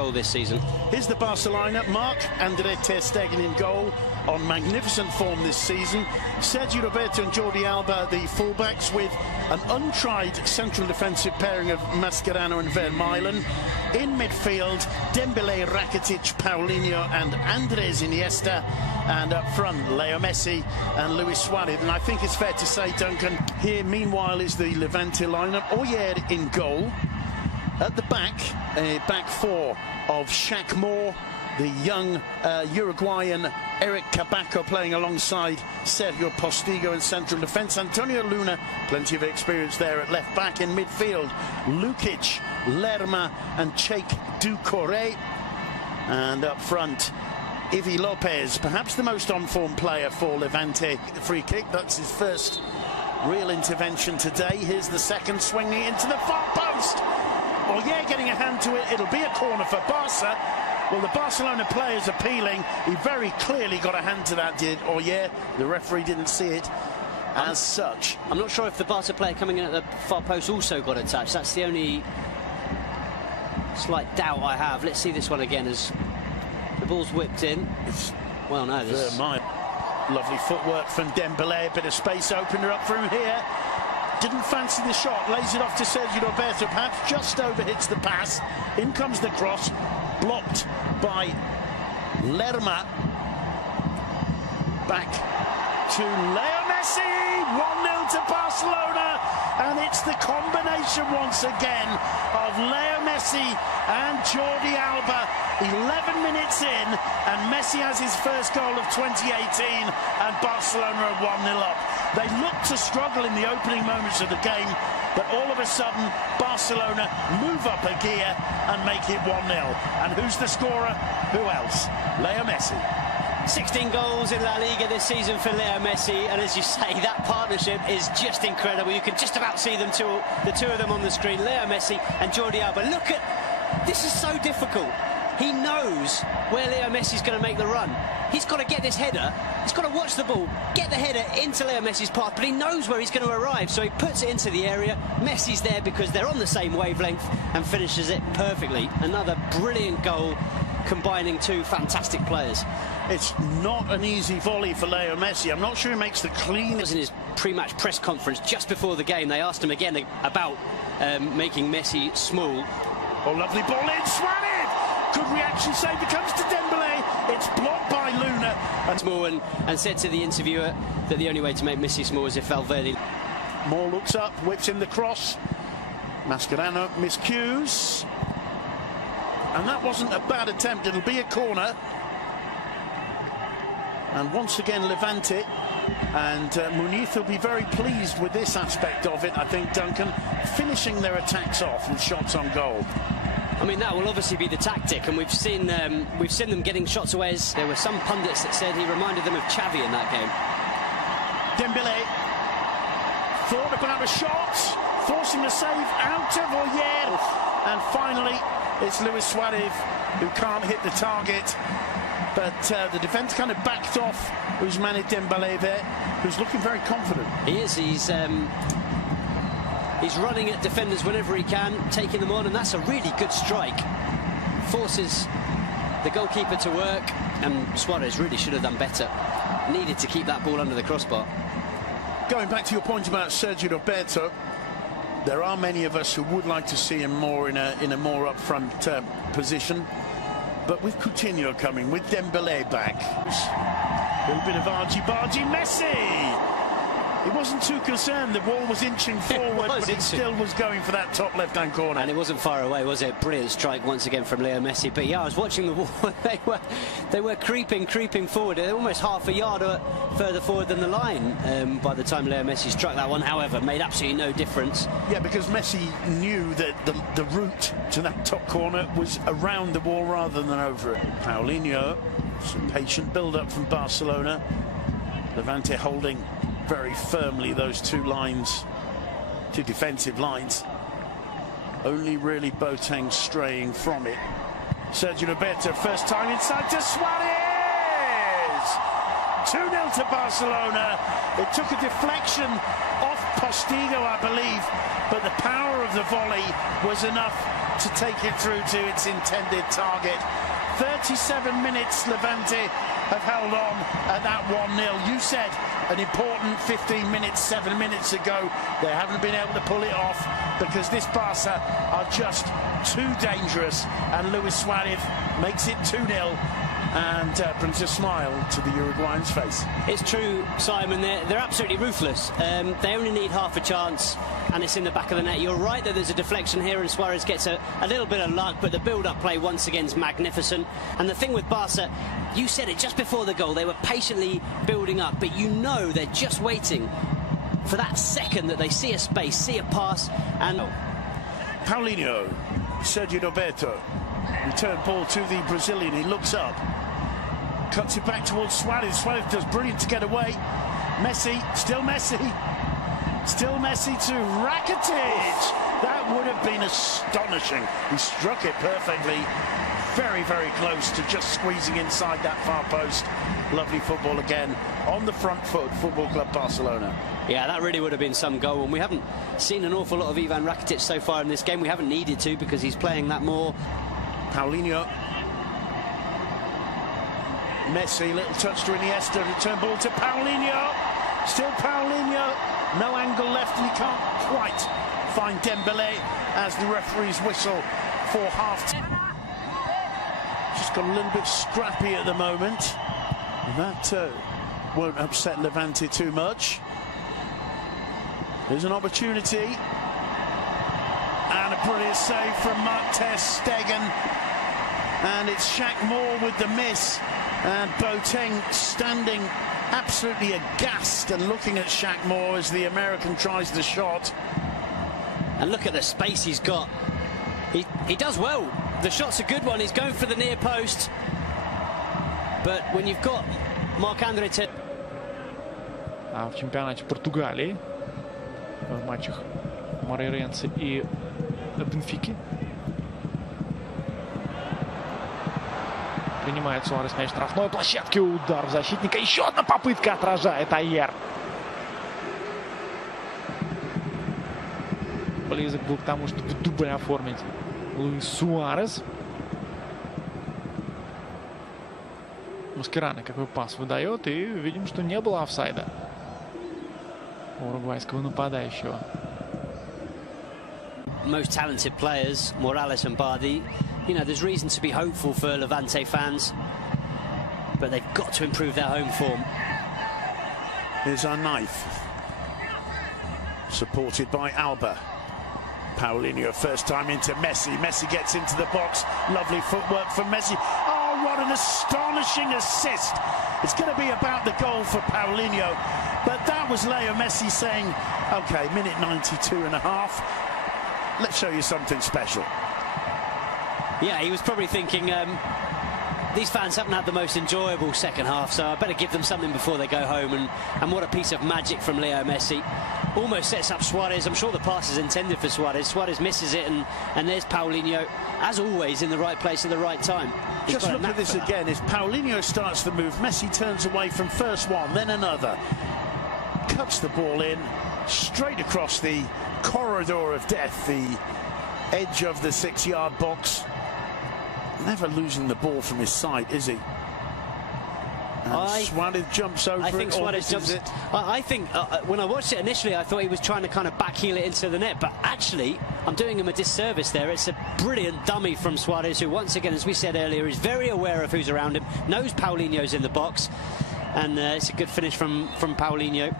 goal this season. Here's the Barcelona. Marc-Andre ter Stegen in goal, on magnificent form this season. Sergio Roberto and Jordi Alba, the fullbacks, with an untried central defensive pairing of Mascherano and Vermaelen. In midfield, Dembele, Rakitic, Paulinho and Andres Iniesta. And up front, Leo Messi and Luis Suarez. And I think it's fair to say, Duncan, here meanwhile is the Levante lineup. Oyer in goal. At the back, a back four of Shaq Moore, the young Uruguayan Eric Cabaco playing alongside Sergio Postigo in central defence. Antonio Luna, plenty of experience there at left back. In midfield, Lukic, Lerma and Cheikh Doucouré. And up front, Ivi Lopez, perhaps the most on-form player for Levante. The free kick, that's his first real intervention today. Here's the second, swinging into the far post. Oyer getting a hand to it. It'll be a corner for Barca. Well, the Barcelona players appealing. He very clearly got a hand to that, did Oyer. The referee didn't see it as such. I'm not sure if the Barca player coming in at the far post also got a touch. That's the only slight doubt I have. Let's see this one again as the ball's whipped in. Well, no, this lovely footwork from Dembele. Bit of space opener up for him here. Didn't fancy the shot, lays it off to Sergio Roberto, perhaps just overhits the pass. In comes the cross, blocked by Lerma. Back to Leo Messi, 1-0 to Barcelona, and it's the combination once again of Leo Messi and Jordi Alba. 11 minutes in, and Messi has his first goal of 2018, and Barcelona are 1-0 up. They looked to struggle in the opening moments of the game, but all of a sudden, Barcelona move up a gear and make it 1-0. And who's the scorer? Who else? Leo Messi. 16 goals in La Liga this season for Leo Messi, and as you say, that partnership is just incredible. You can just about see them the two of them on the screen, Leo Messi and Jordi Alba. Look at this, is so difficult. He knows where Leo Messi's going to make the run. He's got to get this header. He's got to watch the ball, get the header into Leo Messi's path, but he knows where he's going to arrive, so he puts it into the area. Messi's there because they're on the same wavelength and finishes it perfectly. Another brilliant goal combining two fantastic players. It's not an easy volley for Leo Messi. I'm not sure he makes the cleanest. In his pre-match press conference just before the game, they asked him again about making Messi small. Oh, lovely ball in, Suarez! Good reaction save, it comes to Dembele. It's blocked by Luna. Small and said to the interviewer that the only way to make Messi small is if Valverde. Moore looks up, whips in the cross. Mascherano miscues. And that wasn't a bad attempt, it'll be a corner. And once again, Levante. And Muniz will be very pleased with this aspect of it, I think, Duncan. Finishing their attacks off with shots on goal. I mean, that will obviously be the tactic, and we've seen them getting shots away. There were some pundits that said he reminded them of Xavi in that game. Dembele thought about a shot, forcing a save out of Oyer, and finally it's Luis Suarez who can't hit the target. But the defence kind of backed off Ousmane Dembele there, who's looking very confident. He is. He's running at defenders whenever he can, taking them on, and that's a really good strike. Forces the goalkeeper to work, and Suarez really should have done better. Needed to keep that ball under the crossbar. Going back to your point about Sergio Roberto, there are many of us who would like to see him more in a more up-front position. But with Coutinho coming, with Dembele back, a little bit of argy-bargy. Messi! He wasn't too concerned, the ball was inching forward, but he still was going for that top left-hand corner. And it wasn't far away, was it? Brilliant strike once again from Leo Messi. But yeah, I was watching the ball. they were creeping forward. They're almost half a yard further forward than the line by the time Leo Messi struck that one. However, made absolutely no difference. Yeah, because Messi knew that the route to that top corner was around the wall rather than over it. Paulinho, some patient build-up from Barcelona. Levante holding very firmly those two defensive lines. Only really Boateng straying from it. Sergio Roberto, first time inside to Suarez! 2-0 to Barcelona. It took a deflection off Postigo, I believe, but the power of the volley was enough to take it through to its intended target. 37 minutes Levante have held on at that 1-0. You said an important 15 minutes, 7 minutes ago. They haven't been able to pull it off because this Barca are just too dangerous, and Luis Suarez makes it 2-0 and brings a smile to the Uruguayan's face. It's true, Simon, they're absolutely ruthless. They only need half a chance and it's in the back of the net. You're right that there's a deflection here and Suarez gets a little bit of luck, but the build-up play once again is magnificent. And the thing with Barca, you said it just before the goal, they were patiently building up, but you know they're just waiting for that second that they see a space, see a pass, and... Paulinho, Sergio Roberto, return ball to the Brazilian, he looks up, cuts it back towards Suarez. Suarez does brilliant to get away. Messi, still Messi to Rakitic. That would have been astonishing. He struck it perfectly, very, very close to just squeezing inside that far post. Lovely football again on the front foot, Football Club Barcelona. Yeah, that really would have been some goal, and we haven't seen an awful lot of Ivan Rakitic so far in this game. We haven't needed to because he's playing that more. Paulinho, Messi, little touch to Iniesta, return ball to Paulinho, still Paulinho, no angle left and he can't quite find Dembele as the referee's whistle for half-time. Just got a little bit scrappy at the moment, and that won't upset Levante too much. There's an opportunity, and a brilliant save from Mark ter Stegen, and it's Shaq Moore with the miss, and Boateng standing absolutely aghast and looking at Shaq Moore as the American tries the shot. And look at the space he's got. He does well. The shot's a good one. He's going for the near post, but when you've got Marc-André ter... В чемпионате Португалии в матчах Морейренse и Бенфики. Принимает Суарес мяч штрафной площадки, удар в защитника, еще одна попытка, отражает Айер. Близок был к тому, чтобы дубль оформить Луис Суарес. Маскерано какой пас выдает, и видим, что не было офсайда у уругвайского нападающего. Most talented players, Morales and Bardi. You know, there's reason to be hopeful for Levante fans, but they've got to improve their home form. Here's our knife, supported by Alba. Paulinho, first time into Messi. Messi gets into the box. Lovely footwork from Messi. Oh, what an astonishing assist. It's going to be about the goal for Paulinho, but that was Leo Messi saying, OK, minute 92 and a half. Let's show you something special. Yeah, he was probably thinking, these fans haven't had the most enjoyable second half, so I better give them something before they go home. And what a piece of magic from Leo Messi. Almost sets up Suarez. I'm sure the pass is intended for Suarez. Suarez misses it, and there's Paulinho, as always, in the right place at the right time. Just look at this again. As Paulinho starts the move, Messi turns away from first one, then another. Cuts the ball in, straight across the corridor of death, the edge of the 6-yard box. Never losing the ball from his side, is he? And Suarez jumps over I think Suarez jumps it. I think when I watched it initially, I thought he was trying to kind of backheel it into the net, but actually, I'm doing him a disservice there. It's a brilliant dummy from Suarez, who once again, as we said earlier, is very aware of who's around him, knows Paulinho's in the box, and it's a good finish from Paulinho.